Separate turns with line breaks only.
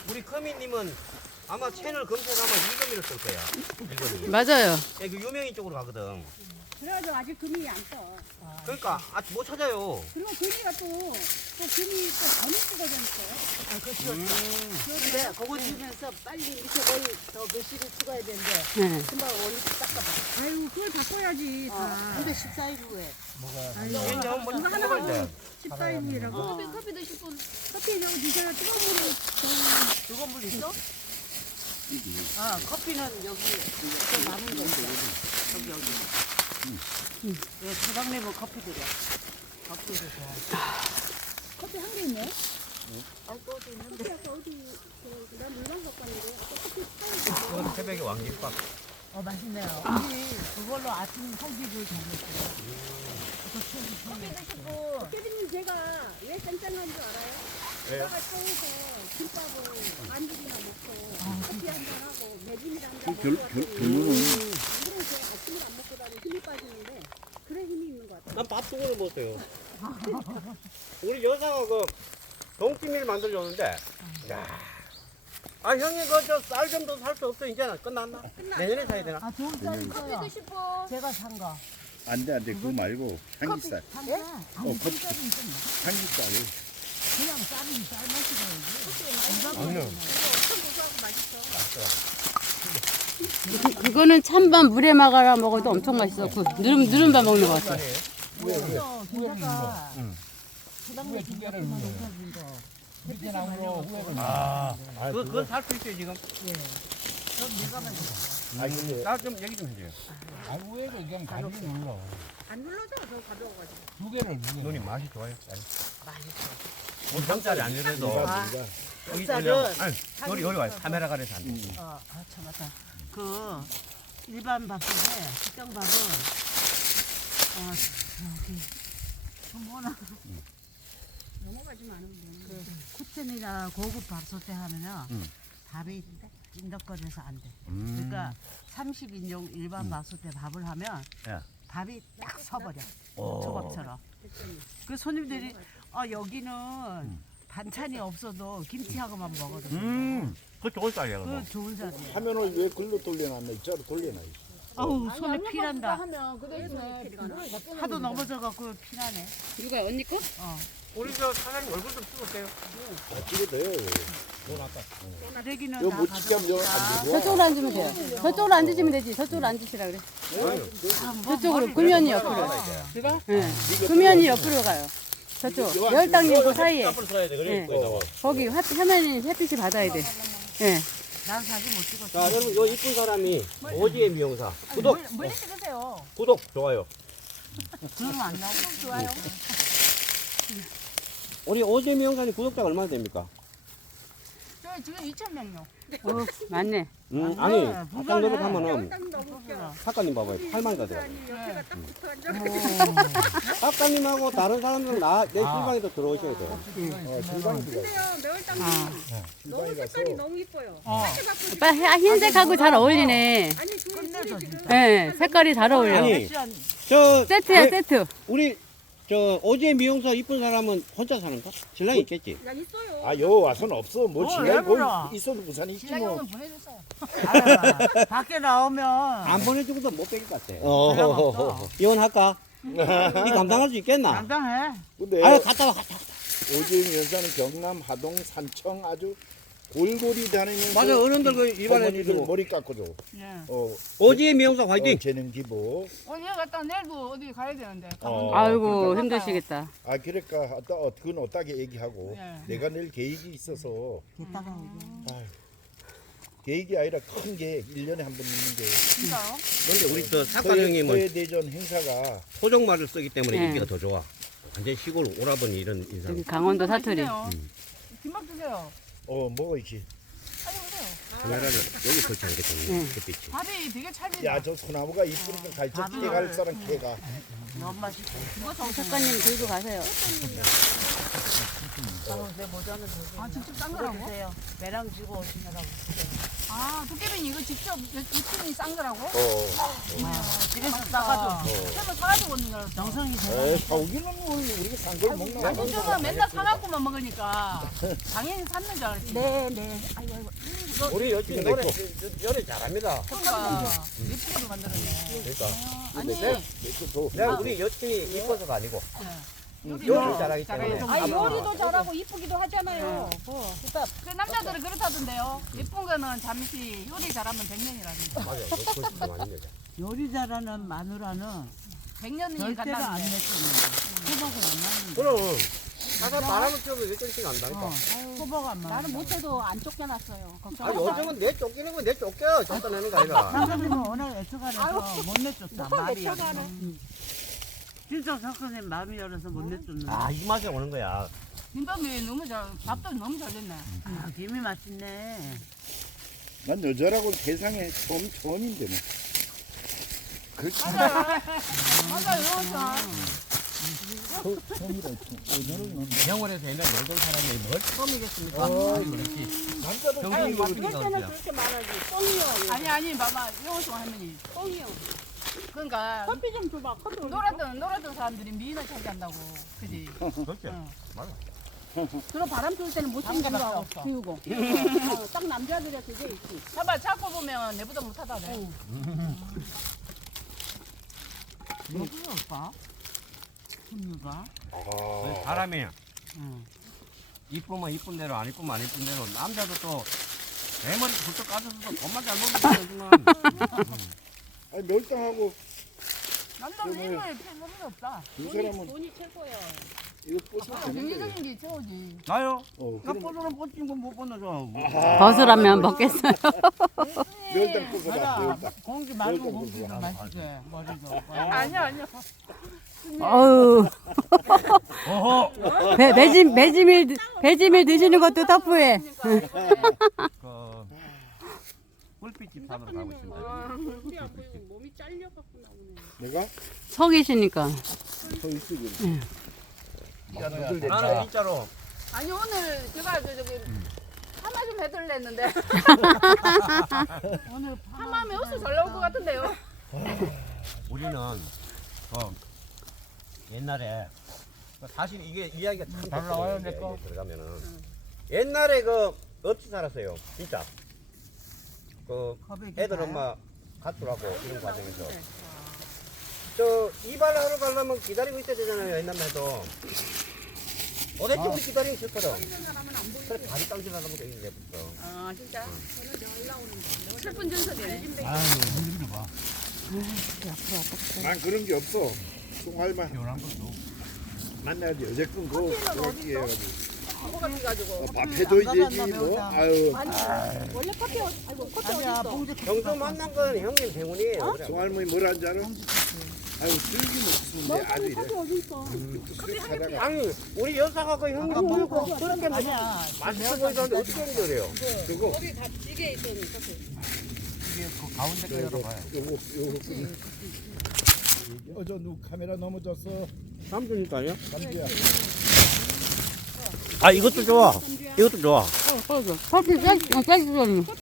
우리 커미님은 아마 채널 검색하면 이금이를 쓸 거야. 이금이.
맞아요.
그 유명인 쪽으로 가거든.
그래가지고 아직 금이 안 떠.
그러니까 못 찾아요.
그리고 금이가 또 금이 또 전이 찍어졌어.
아, 그거 지웠어. 근데 그거 지우면서 빨리 밑에 거의 더 글씨를 찍어야 되는데
네.
금방 원리 닦아봐.
아유, 그걸 바꿔야지, 다.
근데 14일 후에.
아유,
이제 한번
이거 하나
먹을 때.
하고 14일이라고.
커피 드실 분.
커피 저거 드셔야 뜨거운 물을
뜨거운 물 있어? 아, 커피는 여기 또 남은 거 있어. 여기. 여기 초당내면 커피 드려. 커피 드려.
커피 한 개 있네.
아, 또 어디 있는데.
커피 아까 어디, 난 물만 갖고 왔는데. 아까 커피 사야
이건 새벽에 왕김밥.
맛있네요. 우리 그걸로 아침 살기를 잘했어요. 커피 드시고.
케빈님 제가 왜 짠짠한 줄 알아요?
왜요?
제가 서울에서 김밥을 반죽이나 먹고 커피 한잔 하고 매진이랑 한잔 먹고
결론은
그래서 제가 아침을 안 먹고 다니 힘이 빠지는데 그래 힘이 있는 것 같아요.
난 밥 두 그릇 먹었어요. 우리 여사가 그 동치미를 만들려는데, 야, 아 형님 그 쌀 좀 더 살 수 없어 이제는 끝났나? 내년에 사야 되나?
아, 좋은 쌀 있어요. 제가 산 거.
안돼 그거 말고 향기살.
산 거? 아니,
커피.
쌀은 좀
향기살.
그냥 쌀은 쌀 맛이 나야지.
아니요.
그거는 찬밥 물에 막아라 먹어도 엄청 맛있어. 그 누른밥 먹는 것 같아.
그래서 걔가 초당내
두 개를
김밥만
넣어요.
녹여준 거.
밑에 나무로 후회를
그건 살 수 있어요 지금.
예. 그럼 내가 만들어.
아 근데
나 좀 얘기 좀 해줘요.
아 후회를 그냥 가지고 눌러.
안 눌러져 저 가져와가지고.
두 개를 눌러.
누님 맛이 좋아요.
맛있어.
뭐 병짜리 안 이래도.
쌀은
아니, 요리 와요. 카메라 가려서 안 돼.
아, 참 맞다. 그 일반 밥솥에 식당 밥은 여기 그 뭐나
넘어가지만 않으면 되는
그 쿠첸이나 고급 밥솥에 하면은 밥이 찐덕거려서 안 돼. 그러니까 30인용 일반 밥솥에 밥을 하면
예.
밥이 딱 서버려.
오.
초밥처럼. 그 손님들이 여기는 반찬이 없어도 김치하고만 먹어도
그거 좋을 쌀이야 그거.
그 좋은 자리야.
화면을 왜 글로 돌려놨나 이쪽으로 돌려놔.
어우 손에 피난다.
하면 그 대신에
하도 넘어져갖고 피나네.
누가 언니 거?
우리 저 사장님 얼굴 좀 찍을게요.
아 찍어도요.
쓰레기는
이거
다
못 찍게 하면 이거 안 되고.
저쪽으로 앉으면 돼요. 저쪽으로 앉으시면 되지. 저쪽으로 앉으시라 그래. 저쪽으로 금연이 옆으로. 네. 금연이 옆으로 가요. 저쪽 열당님 그 사이에.
앞으로 서야 돼. 그래.
네. 거기 화면이 햇빛이 받아야 돼. 네.
난 사진 못 찍었어.
자 여러분 요 이쁜 사람이 오지의 미용사 구독
멀리 찍으세요.
구독 좋아요.
그러면 안 나오고.
좋아요.
우리 오지의 미용사님 구독자가 얼마나 됩니까?
저 지금 2,000명요.
맞네.
아니
네,
딱
불가네.
노력하면은
딱 너무 웃겨.
작가님 봐봐요 8만이가 돼요.
아니 옆에가 딱 붙어 앉아가지고.
작가님하고 다른 사람들은 내 실방에도 들어오셔야 돼요.
중간이가
근데요 매월당님 너무
중간이라서
색깔이 너무 이뻐요.
오빠 흰색하고 잘 어울리네.
아니 둘이 지금
네, 색깔이 잘 어울려.
아니 저
세트야
아니,
세트.
우리 저 오지의 미용사 이쁜 사람은 혼자 사는가? 신랑이 있겠지.
야 있어요.
아여 와서는 없어. 뭐
왜
지금
몰라?
거기 있어도 부산에 있지
신랑이
뭐.
오면 보내줬어요.
밖에 나오면
안 보내주고도 못 뺄 것 같아.
어.
이혼할까? 니 감당할 수 있겠나?
감당해.
근데
아유 갔다 와 갔다 와.
오지은 여사는 경남 하동 산청 아주 골고리 다니면서
맞아 어른들 그 입안에
어머니들
주고.
머리 깎아줘.
예.
오지의 미용사 화이팅.
재능 기부.
오늘 갔다 내일도 어디 가야 되는데.
아이고
그러니까.
힘드시겠다.
아 그러니까 그건 어따게 얘기하고
네.
내가 내일 계획이 있어서
이따가
아유, 계획이 아니라 큰 계획 1년에 한 번 있는 계획.
진짜요?
근데 우리 저 작가 형님은
서해대전 행사가
토종말을 쓰기 때문에
네.
인기가 더 좋아. 완전 시골 오라버니 이런 인상.
여기 강원도 사투리.
김밥 드세요.
뭐가 있지.
빨리 오세요.
카메라를 여기 설치하는 게 좋네. 햇빛이.
밥이 되게 찰진다.
야 저 소나무가 이쁘니까 갈쳐 캐갈 사람 캐가.
너무 맛있고.
작가님 들고 가세요.
내 모자는 저기.
아, 직접 싼 거라고?
주세요. 배랑 쥐고 오시느라고.
아, 도깨비는 이거 직접 유치원이 싼 거라고?
집에서 싸가지고.
처음에 사가지고 오는 거라서.
정성이
에이,
제일.
사오기는 뭐 우리가 산 걸 먹나?
아니, 저는 맨날 사갖고만 먹으니까 당연히 샀는 줄 알았지.
네, 네. 아이고, 아이고.
우리 여친이
이거
노래,
내
노래 잘합니다.
그러니까 예쁘게도 만들었네.
그러니까.
아니,
내거 줘.
내가 우리 여친이 이뻐서가 아니고
요리
요리를 잘하기 때문에.
아, 요리도 잘하고 이쁘기도 하잖아요.
그 남자들은 그렇다던데요. 예쁜 거는 잠시 요리 잘하면 100년이라는데.
맞아요. 그것도 맞습니다.
요리 잘하는 마누라는
100년이
절대로 안
간다는데.
맺거든요. 호박은 안 맞는데.
그럼 가서 바람을 쐬면 여친씩 안다니까.
호박 안 맞는다.
나는 못해도 안 쫓겨났어요.
아,
걱정.
요즘은 내 쫓기는 건 내 쫓겨. 쫓아내는 거 아니라.
선생님은 워낙 애처가려서 못 내쫓아.
누가
말이
애처가네.
안 돼. 진짜 석선생 마음이 열어서 못 내쫓는.
아, 이 맛에 오는 거야.
김밥이 너무 잘, 밥도 너무 잘 됐네.
아, 김이 맛있네.
난 여자라고 세상에 처음인데 뭐. 그렇지.
맞아요,
처음이라
병원에서 옛날 놀던 사람이 뭘 처음이겠습니까? 그렇지.
남자도
정신이
그럴
맞으니까
때는
그렇지.
그렇게 말하지. 뻥이요.
아니, 봐봐. 이호수 할머니.
뻥이요.
그러니까
커피 좀 줘봐. 커피 어디 있어?
놀았던 사람들이 미인을 차지한다고. 그지?
그렇지.
그럼 바람 쏠 때는 못
방금
챙겨갔어.
하고 있어.
비우고. 딱 남자들의 그게 있지.
봐봐, 찾고 보면 내보다 못하다네.
뭐 그럴까? 손유가?
사람이
응.
이쁘면 이쁜 대로 안 이쁘면 안 이쁜 대로 남자도 또 대머리 부쩍 까져서도 돈만 잘 먹으면 되지만
아니 멸당하고
남자는
그래.
인물에 필요는 없다.
두 사람은
돈이 최고야.
이거 뽑으면 되는데.
경제적인 게 최고지.
나요? 나
그럼
뽀드는 뽀진 건못 뻗어줘.
벗으라면 먹겠어요.
멸당 뽑아봐.
맞아.
멸당.
공기 맑은
멸당
공기도
뽑아봐.
맛있게 머리도.
아니야.
어우,
어허.
배지밀 드시는 것도 덕후에.
그 꿀빛집 사러 가고 있습니다.
우리 안 보이고 몸이 잘려갖고 나오네.
내가
서 계시니까.
서 있어 그래.
나는 진짜로
아니 오늘 제가 저기 파마 좀 해드려 했는데
오늘
파마하면 옷을 잘 나올 것 같은데요.
우리는 옛날에 사실 이게 이야기가 참
잘 나와요,
복잡해요,
내 거?
이게 들어가면은 옛날에 없이 살았어요. 진짜 애들 엄마 갖더라고 이런 과정에서 저 이발하러 가려면 기다리고 있어야 되잖아요. 옛날만 해도 어렸지 우리 기다리기 싫거든. 그래 발이 땅질하다 보니까 이게 됐어.
아 진짜? 슬픈 전설이네.
아유, 힘들어 봐.
난 그런 게 없어. 송알만
시원한 것도.
만나야지. 어제건 그렇게 해가지고.
뭐가 가지고
밥 해줘야지 뭐. 아유.
원래 커피 아이고 커피 어디
아니야,
있어?
봉지
경주 만난 건 형님 때문이에요. 그래.
송할머니 뭐라 줄 알아? 아유 쓸기 먹수인데 아주 이래.
커피 어디 있어?
쑥쑥하다가
아니 우리 여사가 그 형님 보고 그렇게
아니야.
맛있어 보이던데 어떻게 하는 거래요?
그거
거기 다 찌개 있던 커피.
이게 그 가운데 거 열어봐요.
요거 어저 누 카메라 넘어졌어.
삼촌이니까요?
남주야.
아 이것도 좋아. 이것도 좋아.
커피 깨끗이